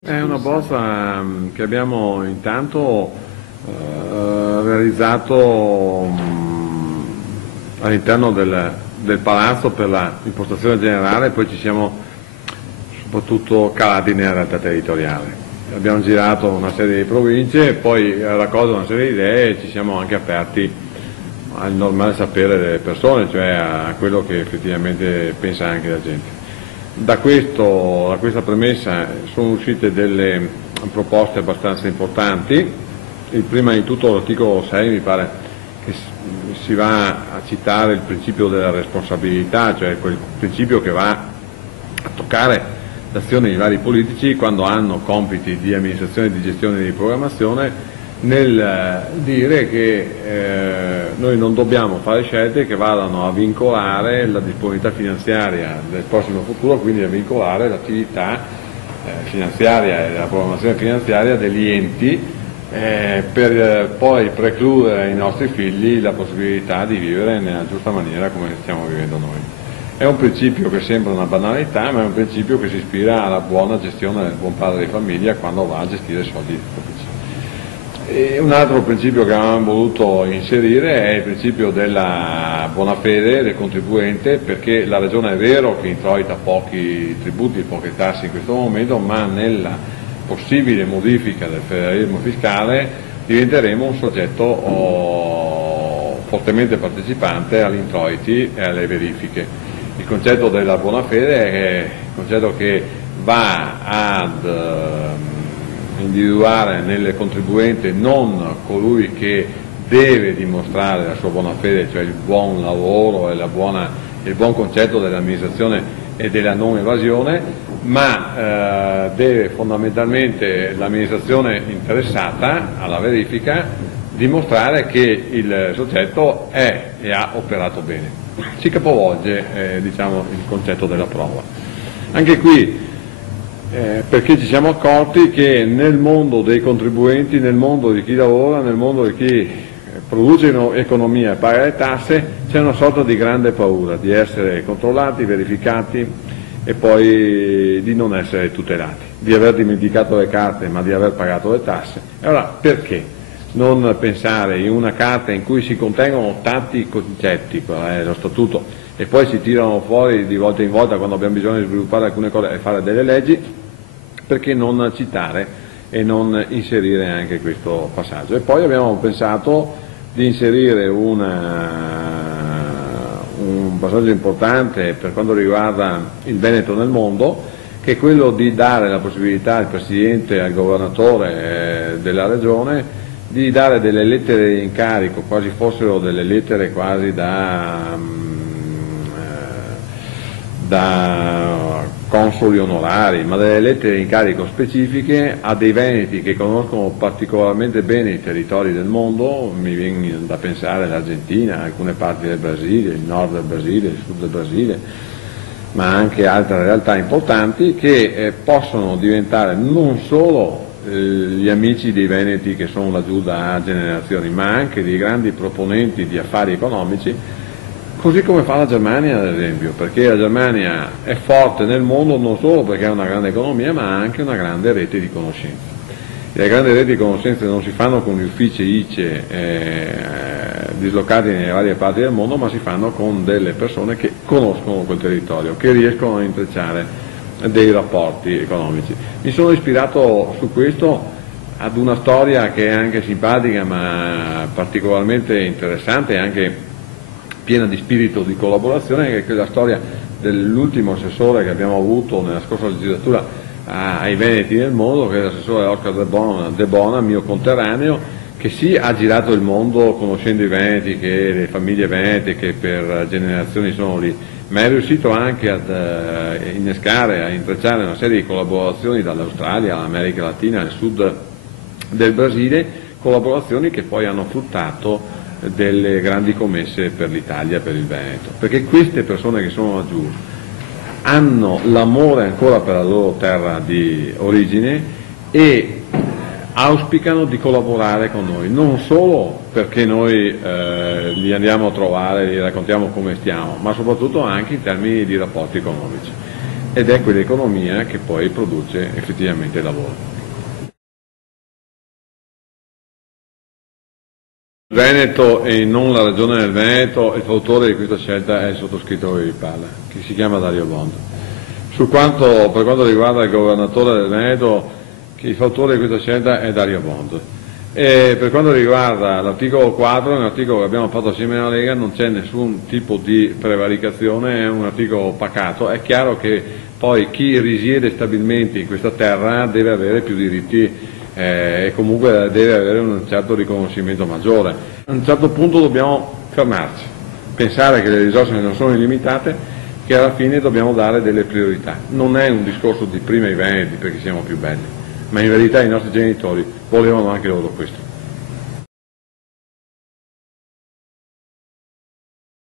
È una bozza che abbiamo intanto realizzato all'interno del palazzo per l'impostazione generale, poi ci siamo soprattutto calati nella realtà territoriale. Abbiamo girato una serie di province, poi raccolto una serie di idee e ci siamo anche aperti al normale sapere delle persone, cioè a quello che effettivamente pensa anche la gente. Da questa premessa sono uscite delle proposte abbastanza importanti. Prima di tutto l'articolo 6 mi pare che si va a citare il principio della responsabilità, cioè quel principio che va a toccare l'azione di vari politici quando hanno compiti di amministrazione, di gestione e di programmazione, nel dire che noi non dobbiamo fare scelte che vadano a vincolare la disponibilità finanziaria del prossimo futuro, quindi a vincolare l'attività finanziaria e la programmazione finanziaria degli enti per poi precludere ai nostri figli la possibilità di vivere nella giusta maniera come stiamo vivendo noi. È un principio che sembra una banalità, ma è un principio che si ispira alla buona gestione del buon padre di famiglia quando va a gestire soldi pubblici. E un altro principio che avevamo voluto inserire è il principio della buona fede del contribuente, perché la Regione è vero che introita pochi tributi, poche tasse in questo momento, ma nella possibile modifica del federalismo fiscale diventeremo un soggetto fortemente partecipante agli introiti e alle verifiche. Il concetto della buona fede è il concetto che va ad individuare nel contribuente non colui che deve dimostrare la sua buona fede, cioè il buon lavoro e il buon concetto dell'amministrazione e della non evasione, ma deve fondamentalmente l'amministrazione interessata alla verifica dimostrare che il soggetto è e ha operato bene. Si capovolge il concetto della prova. Anche qui perché ci siamo accorti che nel mondo dei contribuenti, nel mondo di chi lavora, nel mondo di chi produce economia e paga le tasse, c'è una sorta di grande paura di essere controllati, verificati e poi di non essere tutelati, di aver dimenticato le carte ma di aver pagato le tasse. E allora perché non pensare in una carta in cui si contengono tanti concetti, lo statuto, e poi si tirano fuori di volta in volta quando abbiamo bisogno di sviluppare alcune cose e fare delle leggi, perché non citare e non inserire anche questo passaggio? E poi abbiamo pensato di inserire un passaggio importante per quanto riguarda il Veneto nel mondo, che è quello di dare la possibilità al Presidente e al Governatore della Regione di dare delle lettere di incarico, quasi fossero delle lettere quasi da consoli onorari, ma delle lettere di incarico specifiche a dei veneti che conoscono particolarmente bene i territori del mondo. Mi viene da pensare all'Argentina, alcune parti del Brasile, il nord del Brasile, il sud del Brasile, ma anche altre realtà importanti che possono diventare non solo gli amici dei veneti che sono laggiù da generazioni, ma anche dei grandi proponenti di affari economici, così come fa la Germania ad esempio, perché la Germania è forte nel mondo non solo perché ha una grande economia, ma ha anche una grande rete di conoscenze. E le grandi reti di conoscenze non si fanno con gli uffici ICE dislocati nelle varie parti del mondo, ma si fanno con delle persone che conoscono quel territorio, che riescono a intrecciare dei rapporti economici. Mi sono ispirato su questo ad una storia che è anche simpatica ma particolarmente interessante e anche piena di spirito di collaborazione, che è quella storia dell'ultimo assessore che abbiamo avuto nella scorsa legislatura ai Veneti nel mondo, che è l'assessore Oscar De Bona, mio conterraneo, che sì ha girato il mondo conoscendo i Veneti, che le famiglie venete che per generazioni sono lì, ma è riuscito anche ad innescare, a intrecciare una serie di collaborazioni dall'Australia all'America Latina, al sud del Brasile, collaborazioni che poi hanno fruttato delle grandi commesse per l'Italia, per il Veneto, perché queste persone che sono laggiù hanno l'amore ancora per la loro terra di origine e auspicano di collaborare con noi, non solo perché noi li andiamo a trovare, gli raccontiamo come stiamo, ma soprattutto anche in termini di rapporti economici. ed è quell'economia che poi produce effettivamente lavoro. Il Veneto e non la Regione del Veneto, il fautore di questa scelta è il sottoscritto di Palla, che si chiama Dario Bondo. Per quanto riguarda il governatore del Veneto, il fautore di questa scelta è Dario Bondo. E per quanto riguarda l'articolo 4, è un articolo che abbiamo fatto assieme alla Lega, non c'è nessun tipo di prevaricazione, è un articolo pacato. È chiaro che poi chi risiede stabilmente in questa terra deve avere più diritti e comunque deve avere un certo riconoscimento maggiore. A un certo punto dobbiamo fermarci, pensare che le risorse non sono illimitate, che alla fine dobbiamo dare delle priorità. Non è un discorso di prima i veneti perché siamo più belli, ma in verità i nostri genitori volevano anche loro questo.